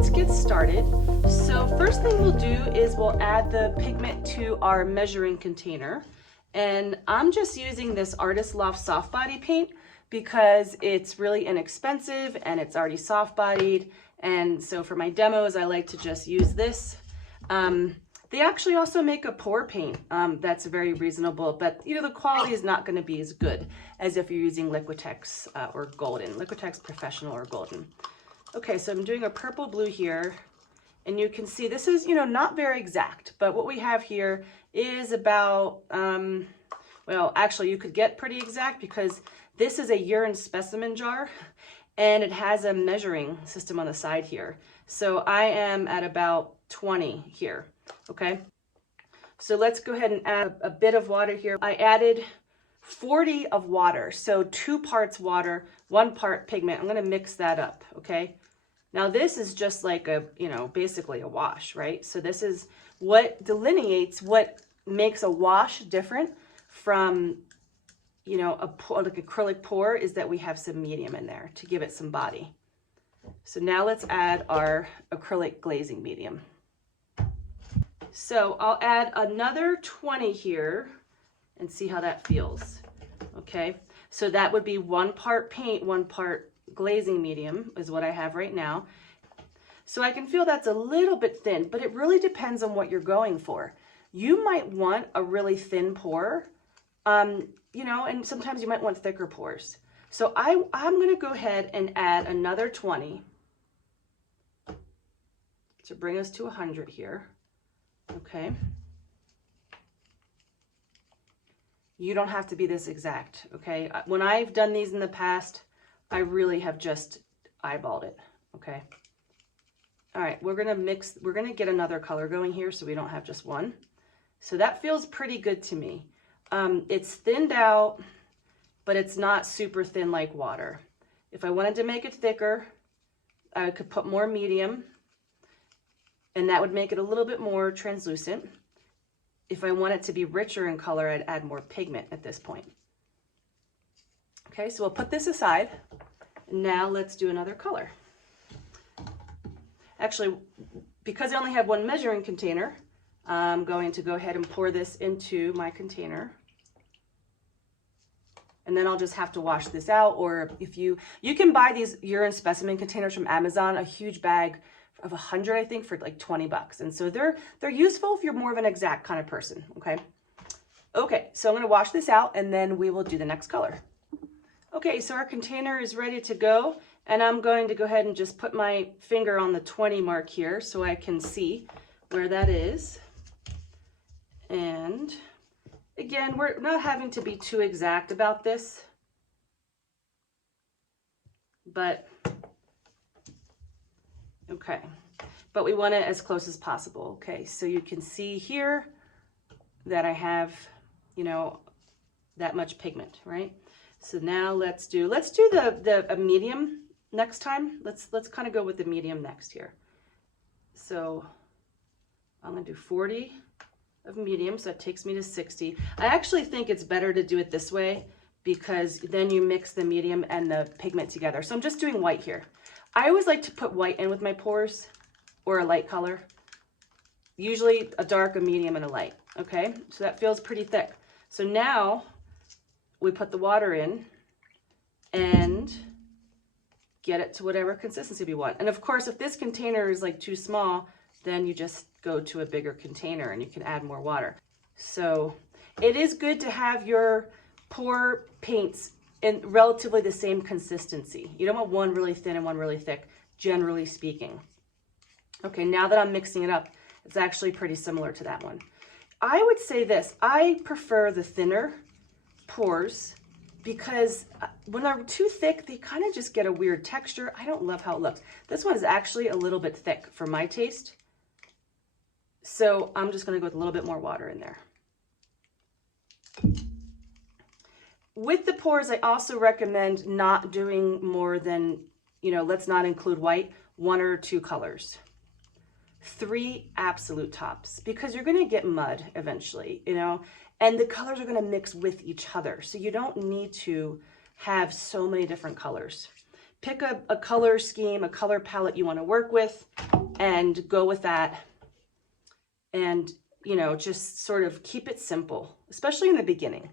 let's get started. So first thing we'll do is we'll add the pigment to our measuring container. And I'm just using this Artist Loft soft body paint because it's really inexpensive and it's already soft bodied. And so for my demos, I like to just use this. They actually also make a pour paint that's very reasonable, but you know, the quality is not going to be as good as if you're using Liquitex or Golden, Liquitex Professional or Golden. Okay, so I'm doing a purple blue here, and you can see this is, you know, not very exact, but what we have here is about, well, actually you could get pretty exact because this is a urine specimen jar and it has a measuring system on the side here. So I am at about 20 here, okay? So let's go ahead and add a bit of water here. I added 40 of water, so 2 parts water, 1 part pigment. I'm gonna mix that up, okay? Now this is just like a, you know, basically a wash, right? So this is what delineates, what makes a wash different from, you know, like acrylic pour is that we have some medium in there to give it some body. So now let's add our acrylic glazing medium. So I'll add another 20 here and see how that feels. Okay, so that would be 1 part paint, 1 part glazing medium is what I have right now. So I can feel that's a little bit thin, but it really depends on what you're going for. You might want a really thin pour, you know, and sometimes you might want thicker pours. So I'm going to go ahead and add another 20 to bring us to 100 here. Okay. You don't have to be this exact, okay? When I've done these in the past, I really have just eyeballed it, okay? All right, we're gonna get another color going here so we don't have just one. So that feels pretty good to me. It's thinned out, but it's not super thin like water. If I wanted to make it thicker, I could put more medium, and that would make it a little bit more translucent. If I want it to be richer in color, I'd add more pigment at this point. Okay, so we'll put this aside. Now let's do another color. Actually, because I only have 1 measuring container, I'm going to go ahead and pour this into my container. And then I'll just have to wash this out, or if you can buy these urine specimen containers from Amazon, a huge bag of 100, I think, for like 20 bucks. And so they're useful if you're more of an exact kind of person, okay? Okay, so I'm gonna wash this out and then we will do the next color. Okay, so our container is ready to go, and I'm going to go ahead and just put my finger on the 20 mark here so I can see where that is. And again, we're not having to be too exact about this, but okay, but we want it as close as possible. Okay, so you can see here that I have, you know, that much pigment, right? So now let's do the medium next time. Let's kind of go with the medium next here. So I'm gonna do 40 of medium, so that takes me to 60. I actually think it's better to do it this way because then you mix the medium and the pigment together. So I'm just doing white here. I always like to put white in with my pours, or a light color. Usually a dark, a medium, and a light, okay? So that feels pretty thick. So now we put the water in and get it to whatever consistency we want. And of course, if this container is like too small, then you just go to a bigger container and you can add more water. So it is good to have your pour paints in relatively the same consistency. You don't want one really thin and one really thick, generally speaking. Okay, now that I'm mixing it up, it's actually pretty similar to that one. I would say this, I prefer the thinner pours because when they're too thick, they kind of just get a weird texture. I don't love how it looks. This one is actually a little bit thick for my taste. So I'm just gonna go with a little bit more water in there. With the pours, I also recommend not doing more than, you know, let's not include white, 1 or 2 colors. 3 absolute tops, because you're gonna get mud eventually, you know, and the colors are gonna mix with each other. So you don't need to have so many different colors. pick a color scheme, a color palette you want to work with, and go with that. And, you know, just sort of keep it simple, especially in the beginning.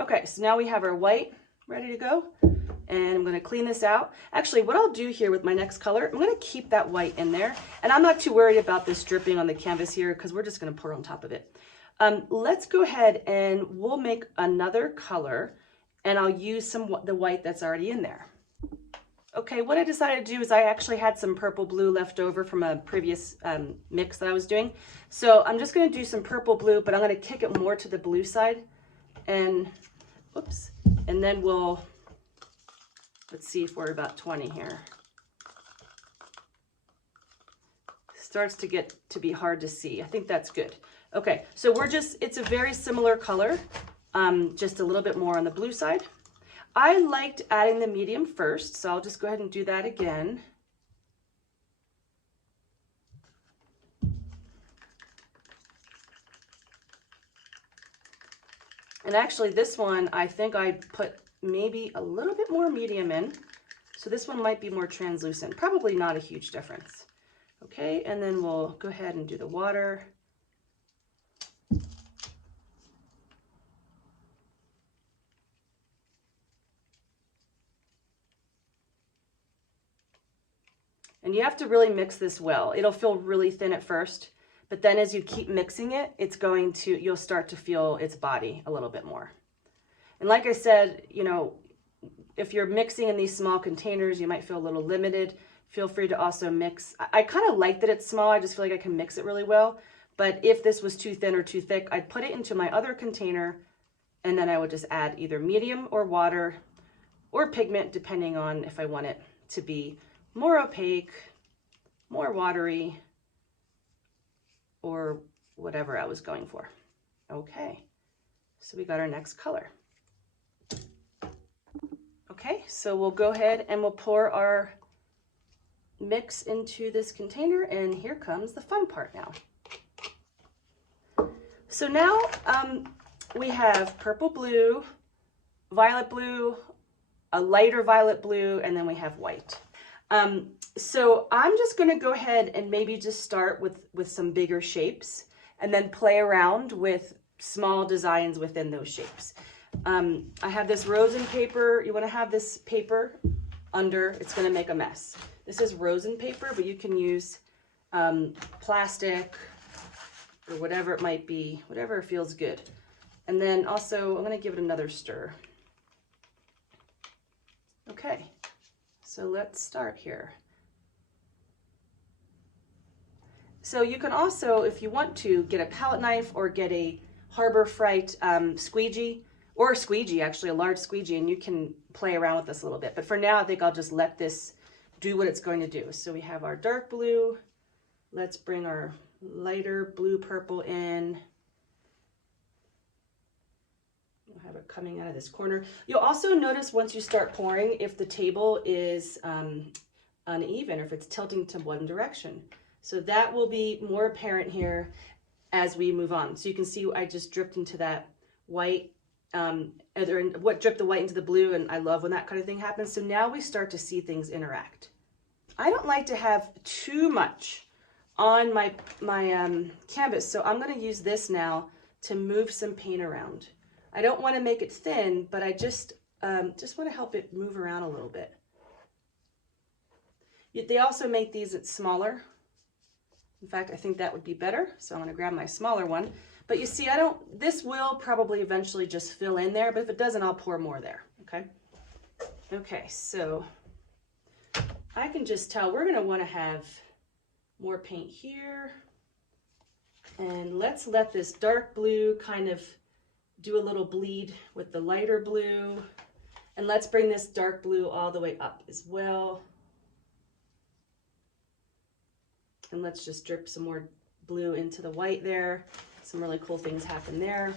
Okay, so now we have our white ready to go. And I'm going to clean this out. Actually, what I'll do here with my next color, I'm going to keep that white in there. And I'm not too worried about this dripping on the canvas here because we're just going to pour on top of it. Let's go ahead and we'll make another color, and I'll use the white that's already in there. Okay, what I decided to do is I actually had some purple blue left over from a previous mix that I was doing. So I'm just going to do some purple blue, but I'm going to kick it more to the blue side. And, oops, and then let's see if we're about 20 here. Starts to get to be hard to see. I think that's good. Okay, so it's a very similar color, just a little bit more on the blue side. I liked adding the medium first, so I'll just go ahead and do that again. And actually this one, I think I put maybe a little bit more medium in. So this one might be more translucent, probably not a huge difference. Okay, and then we'll go ahead and do the water. And you have to really mix this well. It'll feel really thin at first, but then as you keep mixing it, you'll start to feel its body a little bit more. And like I said, you know, if you're mixing in these small containers, you might feel a little limited. Feel free to also mix. I kind of like that it's small. I just feel like I can mix it really well. But if this was too thin or too thick, I'd put it into my other container, and then I would just add either medium or water or pigment, depending on if I want it to be more opaque, more watery, or whatever I was going for. Okay, so we got our next color. Okay, so we'll go ahead and we'll pour our mix into this container, and here comes the fun part now. So now we have purple blue, violet blue, a lighter violet blue, and then we have white. So I'm just going to go ahead and maybe just start with some bigger shapes and then play around with small designs within those shapes. I have this rosin paper. You want to have this paper under, it's going to make a mess. This is rosin paper, but you can use plastic or whatever it might be, whatever feels good. And then also I'm going to give it another stir. Okay, so let's start here. So you can also, if you want to, get a palette knife or get a Harbor Freight squeegee, or a squeegee, actually a large squeegee, and you can play around with this a little bit. But for now, I think I'll just let this do what it's going to do. So we have our dark blue. Let's bring our lighter blue purple in. We'll have it coming out of this corner. You'll also notice once you start pouring if the table is uneven or if it's tilting to one direction. So that will be more apparent here as we move on. So you can see I just dripped into that white, what dripped the white into the blue, and I love when that kind of thing happens. So now we start to see things interact. I don't like to have too much on my canvas, so I'm going to use this now to move some paint around. I don't want to make it thin, but I just want to help it move around a little bit. They also make these smaller. In fact, I think that would be better. So I'm going to grab my smaller one. But you see, this will probably eventually just fill in there, but if it doesn't, I'll pour more there, okay? Okay, so I can just tell we're going to want to have more paint here. And let's let this dark blue kind of do a little bleed with the lighter blue. And let's bring this dark blue all the way up as well. And let's just drip some more blue into the white there. Some really cool things happen there.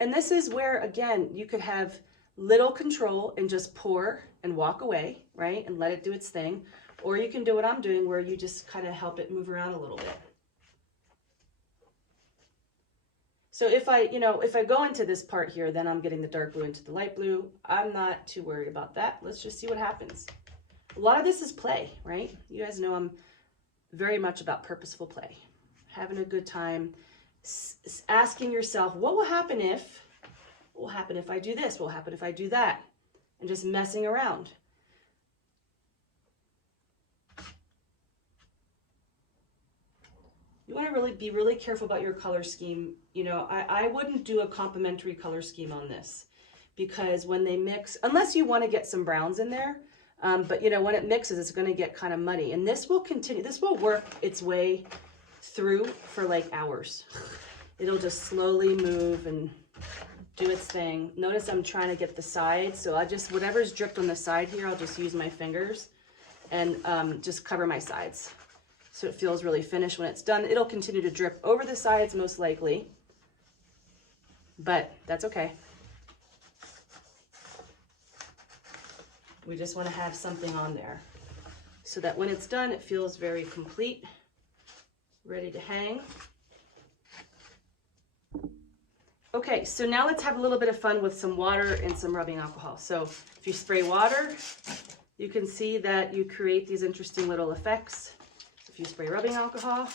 And this is where, again, you could have little control and just pour and walk away, right? And let it do its thing. Or you can do what I'm doing where you just kind of help it move around a little bit. So if I, if I go into this part here, then I'm getting the dark blue into the light blue. I'm not too worried about that. Let's just see what happens. A lot of this is play, right? You guys know I'm very much about purposeful play, having a good time, asking yourself, what will happen if I do this? What will happen if I do that? And just messing around. You want to be really careful about your color scheme. I wouldn't do a complementary color scheme on this, because when they mix, unless you want to get some browns in there, but when it mixes, it's going to get kind of muddy, and this will continue. This will work its way through for like hours. It'll just slowly move and do its thing. Notice I'm trying to get the sides, so I just, whatever's dripped on the side here, I'll just use my fingers and just cover my sides, so it feels really finished when it's done. It'll continue to drip over the sides most likely, but that's okay. We just want to have something on there so that when it's done, it feels very complete, ready to hang. Okay, so now let's have a little bit of fun with some water and some rubbing alcohol. So if you spray water, you can see that you create these interesting little effects. If you spray rubbing alcohol,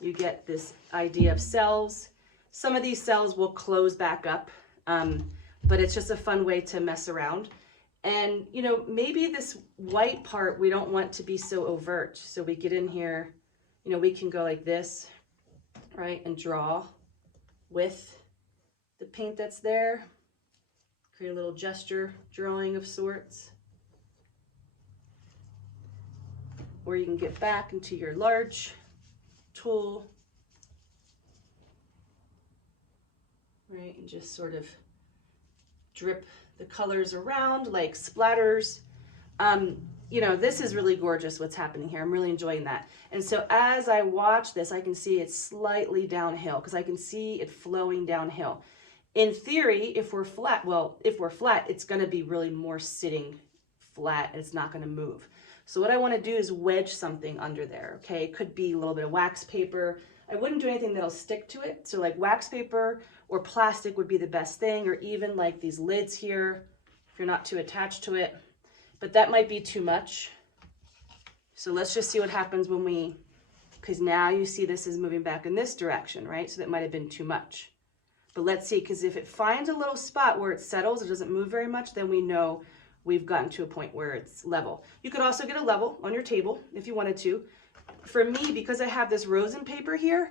you get this idea of cells. Some of these cells will close back up, but it's just a fun way to mess around. And, maybe this white part, we don't want to be so overt. So we get in here, we can go like this, right? And draw with the paint that's there. Create a little gesture drawing of sorts. Or you can get back into your large tool, right? And just sort of drip the colors around like splatters. This is really gorgeous what's happening here. I'm really enjoying that. And so as I watch this, I can see it's slightly downhill because I can see it flowing downhill. In theory, if we're flat, it's going to be really more sitting flat and it's not going to move. So what I want to do is wedge something under there, okay? It could be a little bit of wax paper. I wouldn't do anything that'll stick to it. So like wax paper or plastic would be the best thing, or even like these lids here, if you're not too attached to it. But that might be too much. So let's just see what happens when because now you see this is moving back in this direction, right? So that might have been too much. But let's see, because if it finds a little spot where it settles, it doesn't move very much, then we know we've gotten to a point where it's level. You could also get a level on your table if you wanted to. For me, because I have this rosin paper here,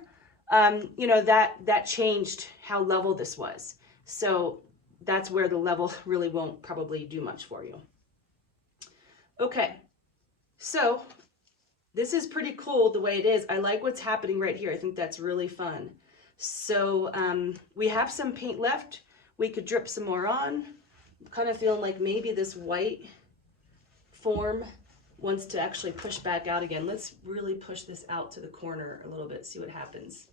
that changed how level this was. So that's where the level really won't probably do much for you. Okay, so this is pretty cool the way it is. I like what's happening right here. I think that's really fun. So we have some paint left. We could drip some more on. I'm kind of feeling like maybe this white form wants to actually push back out again. Let's really push this out to the corner a little bit, see what happens.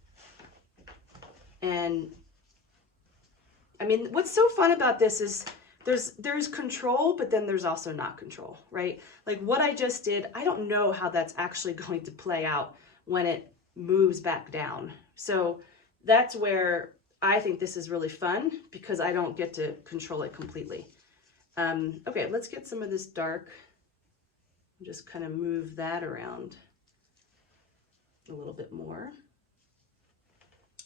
And I mean, what's so fun about this is there's control, but then there's also not control, right? Like what I just did, I don't know how that's actually going to play out when it moves back down. So that's where I think this is really fun, because I don't get to control it completely. Okay, let's get some of this dark. Just kind of move that around a little bit more.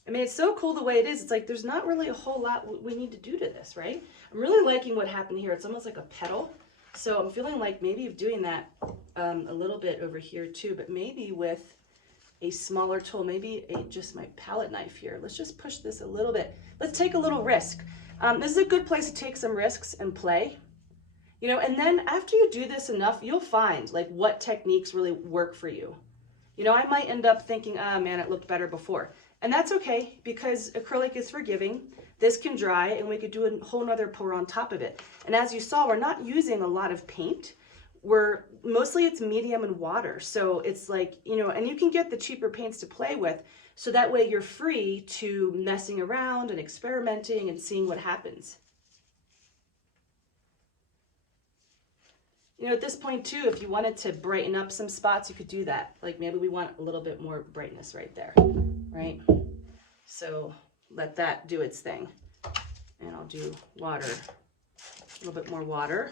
I mean, it's so cool the way it is. It's like there's not really a whole lot we need to do to this, right? I'm really liking what happened here. It's almost like a petal. So I'm feeling like maybe doing that a little bit over here too, but maybe with a smaller tool, maybe just my palette knife here. Let's just push this a little bit. Let's take a little risk. This is a good place to take some risks and play. And then after you do this enough, you'll find like what techniques really work for you. I might end up thinking, oh man, it looked better before. And that's okay, because acrylic is forgiving. This can dry and we could do a whole nother pour on top of it. And as you saw, we're not using a lot of paint. Mostly it's medium and water. So it's like, and you can get the cheaper paints to play with. So that way you're free to messing around and experimenting and seeing what happens. At this point too, if you wanted to brighten up some spots, you could do that. Like maybe we want a little bit more brightness right there, right? So let that do its thing. And I'll do water, a little bit more water.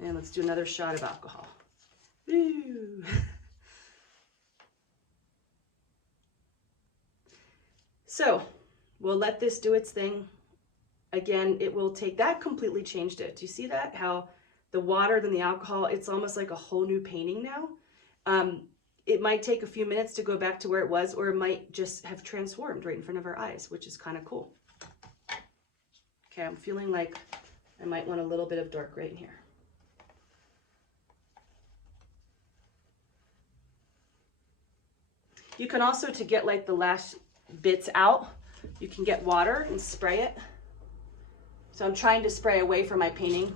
And let's do another shot of alcohol. Woo. So we'll let this do its thing. Again, it will take, that completely changed it. Do you see that? How the water, then the alcohol, it's almost like a whole new painting now. It might take a few minutes to go back to where it was, or it might just have transformed right in front of our eyes, which is kind of cool. Okay, I'm feeling like I might want a little bit of dark gray in here. You can also, to get like the last bits out, you can get water and spray it. So I'm trying to spray away from my painting,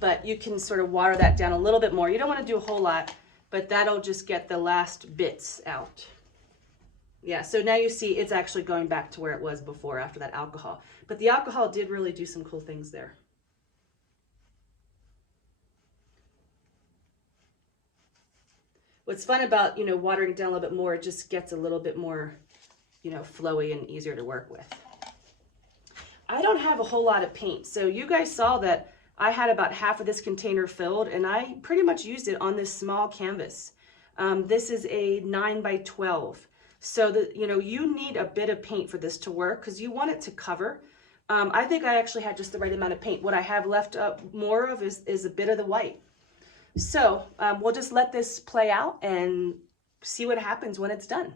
but you can sort of water that down a little bit more. You don't want to do a whole lot, but that'll just get the last bits out. Yeah, so now you see it's actually going back to where it was before after that alcohol. But the alcohol did really do some cool things there. What's fun about, watering it down a little bit more, it just gets a little bit more, flowy and easier to work with. I don't have a whole lot of paint. So you guys saw that I had about half of this container filled, and I pretty much used it on this small canvas. This is a 9x12. So that, you need a bit of paint for this to work because you want it to cover. I think I actually had just the right amount of paint. What I have left up more of is a bit of the white. So we'll just let this play out and see what happens when it's done.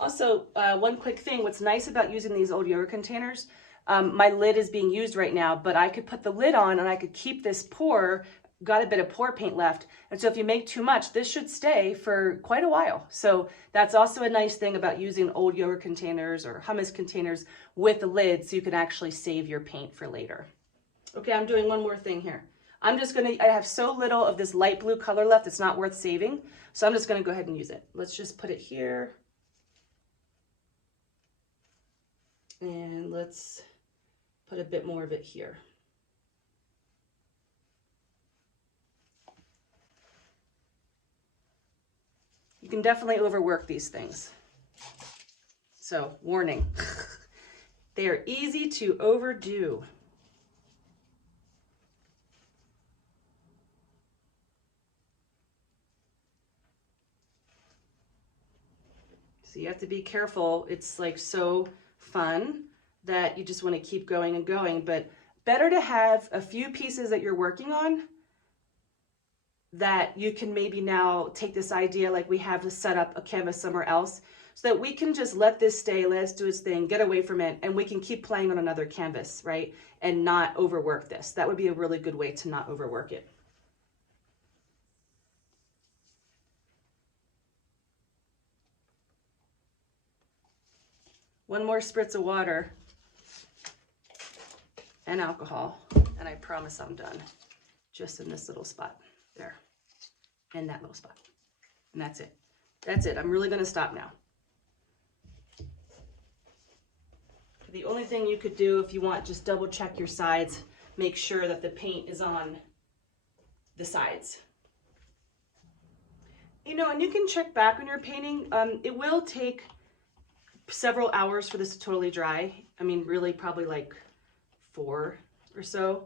Also, one quick thing, what's nice about using these old yogurt containers, my lid is being used right now, but I could put the lid on and I could keep this pour, got a bit of pour paint left. And so if you make too much, this should stay for quite a while. So that's also a nice thing about using old yogurt containers or hummus containers with a lid, so you can actually save your paint for later. Okay, I'm doing one more thing here. I have so little of this light blue color left, it's not worth saving. So I'm just gonna go ahead and use it. Let's just put it here. And let's put a bit more of it here. You can definitely overwork these things. So, warning, they are easy to overdo. So you have to be careful. It's like so fun that you just want to keep going and going, but better to have a few pieces that you're working on that you can maybe now take this idea, like we have to set up a canvas somewhere else, so that we can just let this stay, let it do its thing, get away from it, and we can keep playing on another canvas, right? And not overwork this. That would be a really good way to not overwork it. One more spritz of water and alcohol, and I promise I'm done. Just in this little spot there, and that little spot, and that's it. That's it. I'm really going to stop now. The only thing you could do if you want, just double check your sides. Make sure that the paint is on the sides. And you can check back on your painting. It will take several hours for this to totally dry. I mean, really probably like 4 or so.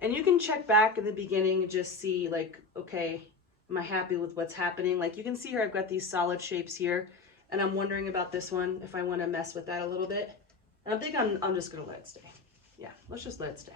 And you can check back in the beginning and just see like, okay, am I happy with what's happening? Like you can see here, I've got these solid shapes here, and I'm wondering about this one, if I want to mess with that a little bit. And I'm thinking I'm just going to let it stay. Yeah, let's just let it stay.